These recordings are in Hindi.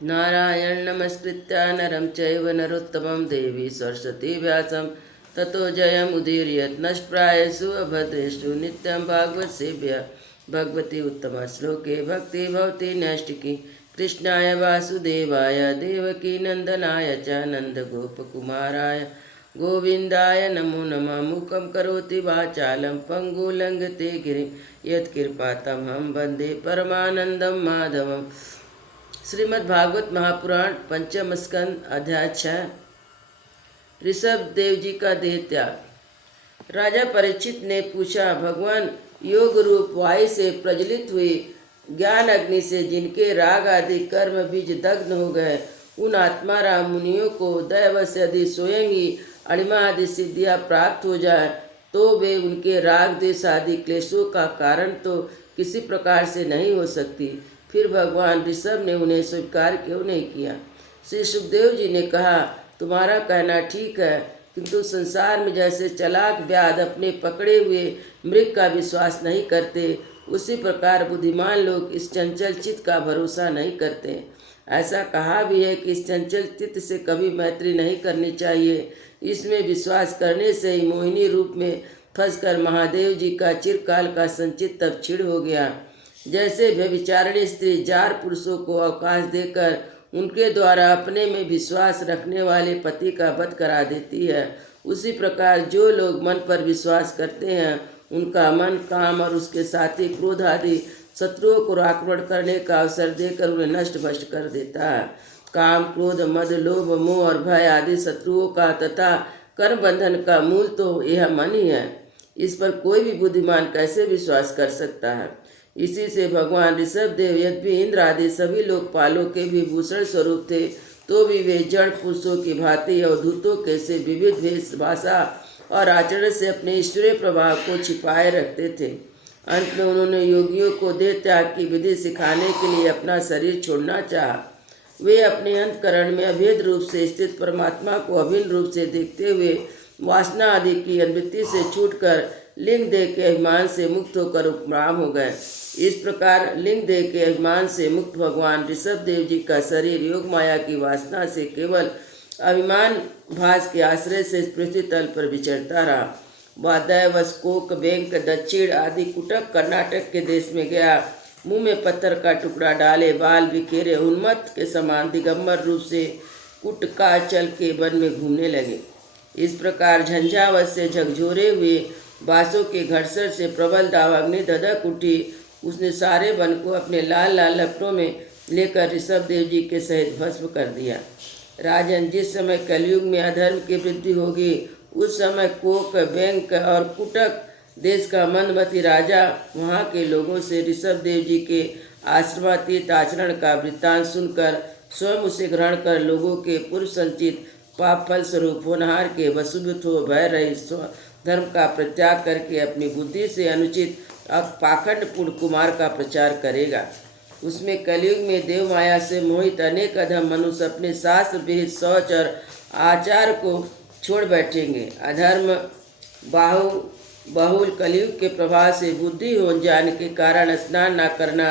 नारायण नमस्कृत्य नरं चैव नरोत्तमं देवी सरस्वती व्यासं ततो जयमुदीरयेत् नष्टप्रायेषु अभद्रेषु नित्यं भागवत सेव्य भगवती उत्तम श्लोके भक्ति भवति नैष्टिकी कृष्णाय वासुदेवाय देवकी नंदनाय च नन्दगोपकुमाराय गोविंदाय नमो नमः। मूकं करोति वाचालं पङ्गुलङ्घते गिरिं यत्कृपातमहं वन्दे परमानन्दं माधवम्। श्रीमद् भागवत महापुराण पंचम स्कंद अध्याय 6। ऋषभ देव जी का देह त्याग। राजा परीक्षित ने पूछा, भगवान योग रूप वायु से प्रज्वलित हुई ज्ञान अग्नि से जिनके राग आदि कर्म बीज दग्ध हो गए, उन आत्मा राम मुनियों को दैव से यदि स्वयं ही अणिमा आदि सिद्धियाँ प्राप्त हो जाए तो वे उनके राग देश आदि क्लेशों का कारण तो किसी प्रकार से नहीं हो सकती। फिर भगवान ऋषभ ने उन्हें स्वीकार क्यों नहीं किया। श्री सुखदेव जी ने कहा, तुम्हारा कहना ठीक है, किंतु संसार में जैसे चलाक व्याध अपने पकड़े हुए मृग का विश्वास नहीं करते, उसी प्रकार बुद्धिमान लोग इस चंचल चित्त का भरोसा नहीं करते। ऐसा कहा भी है कि इस चंचल चित्त से कभी मैत्री नहीं करनी चाहिए। इसमें विश्वास करने से ही मोहिनी रूप में फंसकर महादेव जी का चिरकाल का संचित तब छिड़ हो गया। जैसे व्यभिचारिणी स्त्री जार पुरुषों को अवकाश देकर उनके द्वारा अपने में विश्वास रखने वाले पति का वध करा देती है, उसी प्रकार जो लोग मन पर विश्वास करते हैं उनका मन काम और उसके साथी क्रोध आदि शत्रुओं को आक्रमण करने का अवसर देकर उन्हें नष्ट भ्रष्ट कर देता है। काम, क्रोध, मद, लोभ, मोह और भय आदि शत्रुओं का तथा कर्म बंधन का मूल तो यह मन ही है। इस पर कोई भी बुद्धिमान कैसे विश्वास कर सकता है। इसी से भगवान ऋषभ देव यद्यपि इंद्र आदि सभी लोकपालों के भी भूषण स्वरूप थे, तो भी वे जड़ पुरुषों की भांति अवधूतों के से विविध वेश, भाषा और आचरण से अपने ईश्वरीय प्रभाव को छिपाए रखते थे। अंत में उन्होंने योगियों को देह त्याग की विधि सिखाने के लिए अपना शरीर छोड़ना चाहा। वे अपने अंतकरण में अभेद रूप से स्थित परमात्मा को अभिन्न रूप से देखते हुए वासना आदि की अनुवृत्ति से छूटकर लिंग देह के अभिमान से मुक्त होकर उपराम हो गए। इस प्रकार लिंग देह के अभिमान से मुक्त भगवान ऋषभ देव जी का शरीर योग माया की वासना से केवल अभिमान भास के आश्रय से पृथ्वी तल पर विचरता रहा। वह दैवश, कोक, बैंक, दक्षिण आदि कुटक कर्नाटक के देश में गया। मुंह में पत्थर का टुकड़ा डाले, बाल बिखेरे, उन्मत्त के समान दिगंबर रूप से कुटका चल के वन में घूमने लगे। इस प्रकार झंझावत से झकझोरे हुए बांसों के घर्षण से प्रबल दावाग्नि धधक उठी। उसने सारे वन को अपने लाल लाल लपटों में लेकर ऋषभ देव जी के सहित भस्म कर दिया। राजन, जिस समय कलयुग में अधर्म की वृद्धि होगी, उस समय कोक, बैंक और कुटक देश का मंदमती राजा वहाँ के लोगों से ऋषभ देव जी के आश्रमातीत आचरण का वृत्तांत सुनकर स्वयं उसे ग्रहण कर लोगों के पूर्व संचित पाप फल स्वरूप होनहार के वसुभूत हो भय रहित धर्म का प्रत्याग करके अपनी बुद्धि से अनुचित अब पाखंडपूर्ण कुमार का प्रचार करेगा। उसमें कलयुग में देव माया से मोहित अनेक अधम मनुष्य अपने शास्त्र विहित शौच और आचार को छोड़ बैठेंगे। अधर्म बहुल कलयुग के प्रभाव से बुद्धि हो जाने के कारण स्नान न करना,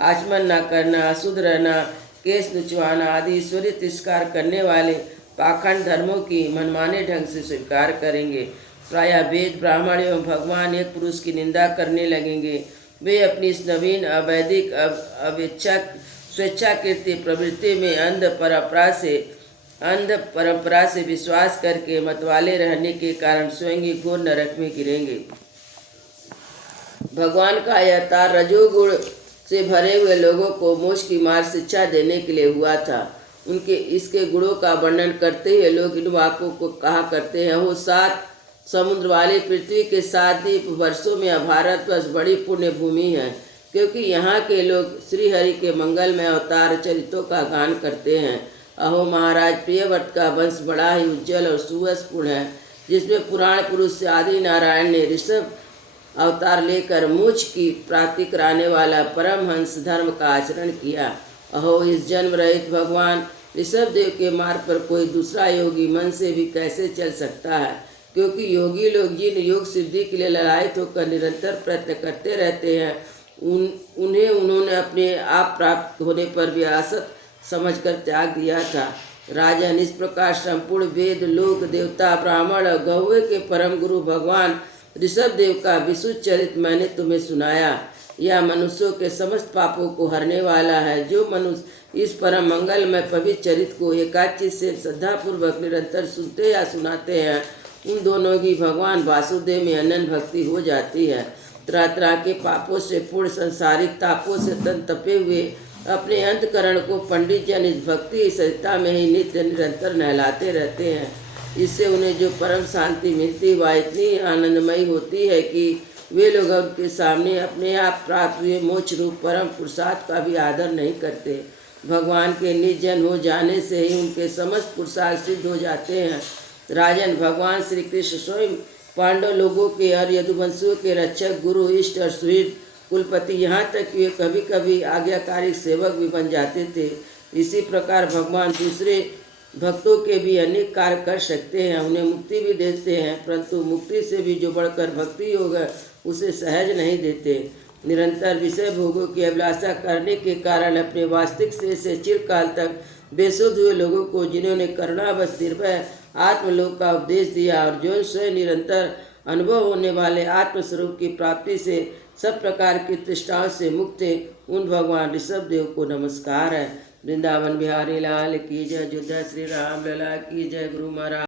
आचमन न करना, अशुद्ध रहना, केस नुचवाना आदि ईश्वरीय तिरस्कार करने वाले पाखंड धर्मों की मनमाने ढंग से स्वीकार करेंगे। प्रायः वेद, ब्राह्मण एवं भगवान एक पुरुष की निंदा करने लगेंगे। वे अपनी इस नवीन अवैधिक स्वेच्छाकृति प्रवृत्ति में अंध परंपरा से विश्वास करके मतवाले रहने के कारण स्वयं ही घोर नरक में गिरेंगे। भगवान का यह अवतार रजोगुण से भरे हुए लोगों को मोक्ष की मार्ग शिक्षा देने के लिए हुआ था। उनके इसके गुणों का वर्णन करते हुए लोग इन वाक्यों को कहा करते हैं, वो 7 समुद्र वाली पृथ्वी के 7 द्वीप वर्षों में भारतवर्ष बड़ी पुण्य भूमि है, क्योंकि यहाँ के लोग श्री हरि के मंगलमय अवतार चरित्रों का गान करते हैं। अहो महाराज, प्रियव्रत का वंश बड़ा ही उज्जवल और सुवसपूर्ण है, जिसमें पुराण पुरुष आदि नारायण ने ऋषभ अवतार लेकर मोक्ष की प्राप्ति कराने वाला परमहंस धर्म का आचरण किया। अहो, इस जन्म रहित भगवान ऋषभ देव के मार्ग पर कोई दूसरा योगी मन से भी कैसे चल सकता है, क्योंकि योगी लोग जिन योग सिद्धि के लिए ललायित होकर निरंतर प्रयत्न करते रहते हैं, उन्हें उन्होंने अपने आप प्राप्त होने पर भी असत समझकर त्याग दिया था। राजन, इस प्रकार संपूर्ण वेद, लोक, देवता, ब्राह्मण, गहुए के परम गुरु भगवान ऋषभ देव का विशुद्ध चरित्र मैंने तुम्हें सुनाया। यह मनुष्यों के समस्त पापों को हरने वाला है। जो मनुष्य इस परम मंगलमय पवित्र चरित्र को एकाचित से श्रद्धापूर्वक निरंतर सुनते या सुनाते हैं, उन दोनों की भगवान वासुदेव में अनन्य भक्ति हो जाती है। तरह तरह के पापों से पूर्ण सांसारिक तापों से तन तपे हुए अपने अंतकरण को पंडित जन इस भक्ति सरिता में ही नित्य निरंतर नहलाते रहते हैं। इससे उन्हें जो परम शांति मिलती वह इतनी आनंदमयी होती है कि वे लोग उनके सामने अपने आप प्राप्त हुए मोक्ष रूप परम पुरुषार्थ का भी आदर नहीं करते। भगवान के निर्जन हो जाने से ही उनके समस्त पुरुषार्थ सिद्ध हो जाते हैं। राजन, भगवान श्री कृष्ण स्वयं पांडव लोगों के और यदुवंशियों के रक्षक, गुरु, इष्ट और सुहृद, कुलपति, यहाँ तक कि वे कभी कभी आज्ञाकारी सेवक भी बन जाते थे। इसी प्रकार भगवान दूसरे भक्तों के भी अनेक कार्य कर सकते हैं, उन्हें मुक्ति भी देते हैं, परंतु मुक्ति से भी जो बढ़कर भक्ति योग उसे सहज नहीं देते। निरंतर विषय भोगों की अभिलाषा करने के कारण अपने वास्तविक से चिरकाल तक बेसुध हुए लोगों को, जिन्होंने करुणावश निर्भय आत्मलोक का उपदेश दिया और जो स्वयं निरंतर अनुभव होने वाले आत्मस्वरूप की प्राप्ति से सब प्रकार की तृष्णाओं से मुक्त थे, उन भगवान ऋषभ देव को नमस्कार है। वृंदावन बिहारी लाल की जय। अयोध्या श्री राम लला की जय। गुरु महाराज